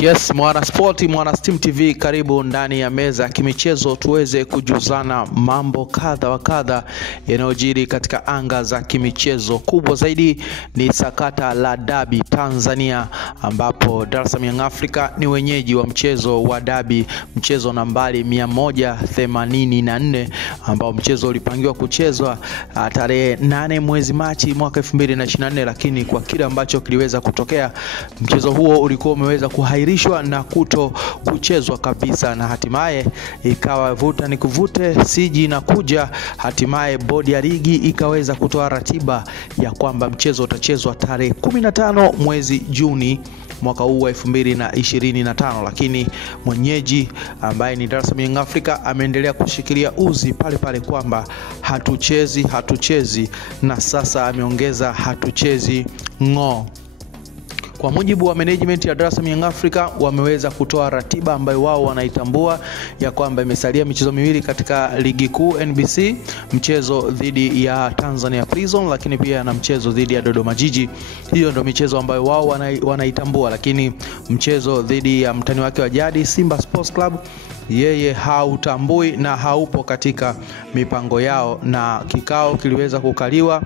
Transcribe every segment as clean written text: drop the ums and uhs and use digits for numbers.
Yes, Mwana Sport, Mwana Steam TV, karibu ndani ya meza kimichezo tuweze kujuzana mambo kadha wa kadha yanayojiri katika anga za kimichezo. Kubwa zaidi ni sakata la Derby Tanzania, ambapo Dar es Salaam Young Africa ni wenyeji wa mchezo wa Derby, mchezo nambari 184, ambao mchezo ulipangiwa kuchezwa tarehe 8 mwezi Machi mwaka 2024, lakini kwa kile ambacho kiliweza kutokea, mchezo huo ulikuwa umeweza kuhairishwa na kuto kuchezwa kabisa, na hatimaye ikawa vuta ni kuvute, siji na kuja, hatimaye bodi ya ligi ikaweza kutoa ratiba ya kwamba mchezo utachezwa tarehe 15 mwezi Juni mwaka huu wa 2025, lakini mwenyeji ambaye ni Dar es Salaam Young Africa ameendelea kushikilia uzi pale pale kwamba hatuchezi, na sasa ameongeza hatuchezi ngo. Kwa mujibu wa management ya Dar es Salaam Young Africa, wameweza kutoa ratiba ambayo wao wanaitambua ya kwamba imesalia michezo miwili katika ligi kuu NBC, mchezo dhidi ya Tanzania Prison, lakini pia na mchezo dhidi ya Dodoma Jiji. Hiyo ndio michezo ambayo wao wanaitambua, lakini mchezo dhidi ya mtani wake wa jadi Simba Sports Club yeye hautambui na haupo katika mipango yao, na kikao kiliweza kukaliwa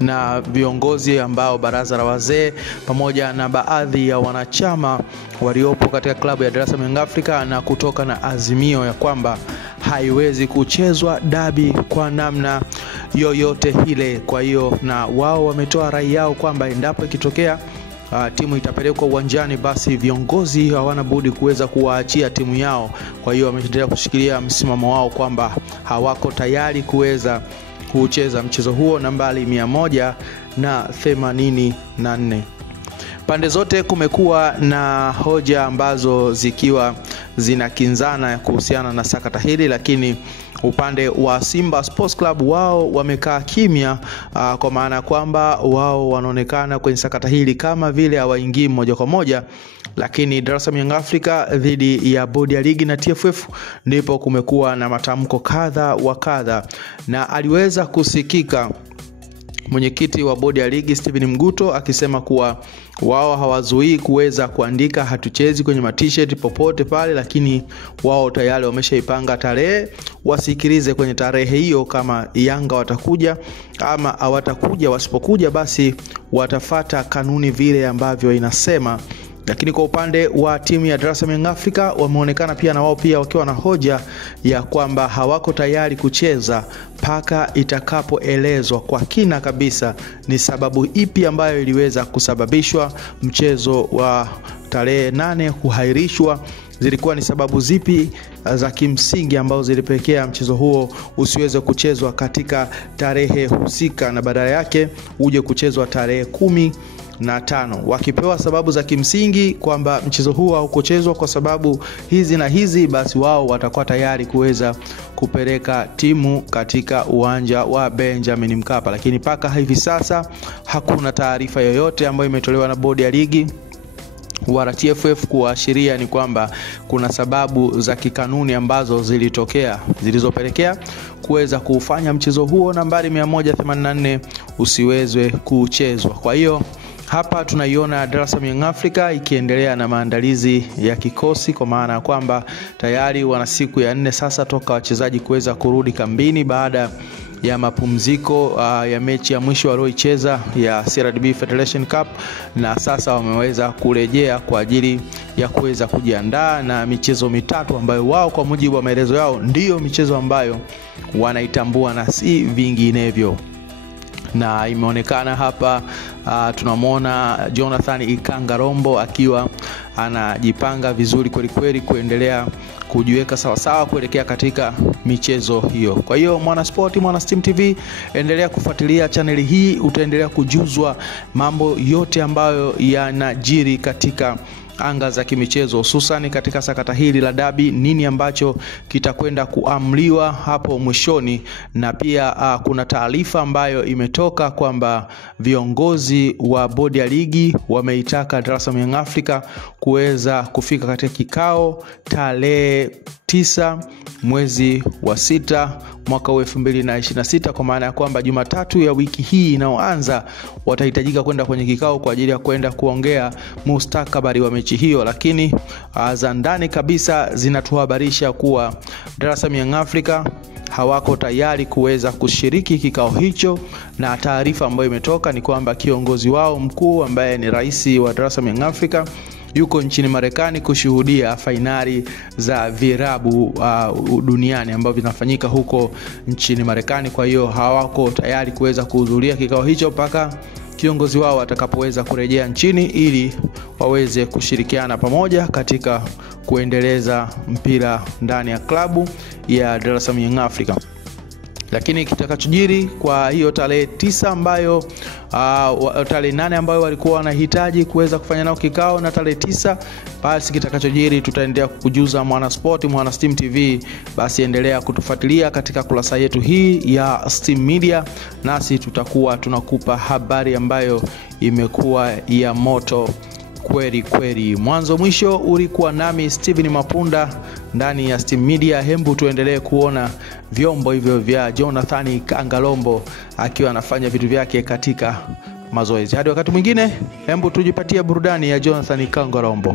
na viongozi ambao baraza la wazee pamoja na baadhi ya wanachama waliopo katika klabu ya Dar es Salaam Young Africa, na kutoka na azimio ya kwamba haiwezi kuchezwa Derby kwa namna yoyote ile. Kwa hiyo na wao wametoa rai yao kwamba endapo ikitokea timu itapelekwa uwanjani, basi viongozi hawana budi kuweza kuwaachia timu yao. Kwa hiyo wameendelea kushikilia msimamo wao kwamba hawako tayari kuweza kucheza mchezo huo nambari 184. Pande zote kumekuwa na hoja ambazo zikiwa zinakinzana kuhusiana na sakata hili, lakini upande wa Simba Sports Club wao wamekaa kimya, kwa maana kwamba wao wanaonekana kwenye sakata hili kama vile hawaingii moja kwa moja, lakini Dar es Salaam Young Africa dhidi ya bodi ya ligi na TFF ndipo kumekuwa na matamko kadha wa kadha, na aliweza kusikika mwenyekiti wa bodi ya ligi Steven Mguto akisema kuwa wao hawazuii kuweza kuandika hatuchezi kwenye t-shirt popote pale, lakini wao tayari wameshaipanga tarehe, wasikilize kwenye tarehe hiyo kama Yanga watakuja ama hawatakuja. Wasipokuja basi watafata kanuni vile ambavyo inasema. Lakini kwa upande wa timu ya Dar es Salaam Young Africa wameonekana pia na wao pia wakiwa na hoja ya kwamba hawako tayari kucheza paka itakapoelezwa kwa kina kabisa ni sababu ipi ambayo iliweza kusababishwa mchezo wa tarehe 8 kuhairishwa. Zilikuwa ni sababu zipi za kimsingi ambazo zilipelekea mchezo huo usiweze kuchezwa katika tarehe husika na badala yake uje kuchezwa tarehe 15. Wakipewa sababu za kimsingi kwamba mchezo huo haukuchezwa kwa sababu hizi na hizi, basi wao watakuwa tayari kuweza kupeleka timu katika uwanja wa Benjamin Mkapa. Lakini paka hivi sasa hakuna taarifa yoyote ambayo imetolewa na bodi ya ligi wala TFF kuashiria ni kwamba kuna sababu za kikanuni ambazo zilizopelekea kuweza kufanya mchezo huo nambari 184 usiwezwe kuchezwa. Kwa hiyo hapa tunaiona Dar es Salaam Young Africa ikiendelea na maandalizi ya kikosi, kwa maana ya kwamba tayari wana siku ya 4 sasa toka wachezaji kuweza kurudi kambini baada ya mapumziko ya mechi ya mwisho walioicheza ya CRDB Federation Cup, na sasa wameweza kurejea kwa ajili ya kuweza kujiandaa na michezo mitatu ambayo wao kwa mujibu wa maelezo yao ndiyo michezo ambayo wanaitambua na si vinginevyo. Na imeonekana hapa tunamwona Jonathan Ikangarombo akiwa anajipanga vizuri kweli kweli kuendelea kujiweka sawa sawa kuelekea katika michezo hiyo. Kwa hiyo Mwana Sport, Mwana Steam TV, endelea kufuatilia channel hii, utaendelea kujuzwa mambo yote ambayo yanajiri katika anga za kimichezo, hususan katika sakata hili la Derby, nini ambacho kitakwenda kuamliwa hapo mwishoni. Na pia kuna taarifa ambayo imetoka kwamba viongozi wa bodi ya ligi wameitaka Dar es Salaam Young Africa kuweza kufika katika kikao tarehe 9 mwezi wa 6 mwaka 2026, kwa maana ya kwamba Jumatatu ya wiki hii inaoanza watahitajika kwenda kwenye kikao kwa ajili ya kwenda kuongea mustakabali wa mechi hiyo. Lakini za ndani kabisa zinatuhabarisha kuwa Dar es Salaam Young Africa hawako tayari kuweza kushiriki kikao hicho, na taarifa ambayo imetoka ni kwamba kiongozi wao mkuu ambaye ni rais wa Dar es Salaam Young Africa yuko nchini Marekani kushuhudia fainali za virabu duniani ambavyo vinafanyika huko nchini Marekani. Kwa hiyo hawako tayari kuweza kuhudhuria kikao hicho mpaka kiongozi wao atakapoweza kurejea nchini ili waweze kushirikiana pamoja katika kuendeleza mpira ndani ya klabu ya Dar es Salaam Young Africa. Lakini kitakachojiri kwa hiyo tarehe 9 ambayo tarehe 8 ambayo walikuwa wanahitaji kuweza kufanya nao kikao, na tarehe 9 basi kitakachojiri tutaendelea kukujuza Mwana Sport, Mwana Steam TV. Basi endelea kutufuatilia katika kurasa yetu hii ya Steam Media, nasi tutakuwa tunakupa habari ambayo imekuwa ya moto kweli kweli. Mwanzo mwisho ulikuwa nami Steven Mapunda ndani ya Steam Media. Hembu tuendelee kuona vyombo hivyo vya Jonathan Kangalombo akiwa anafanya vitu vyake katika mazoezi. Hadi wakati mwingine, hembu tujipatie burudani ya Jonathan Kangalombo.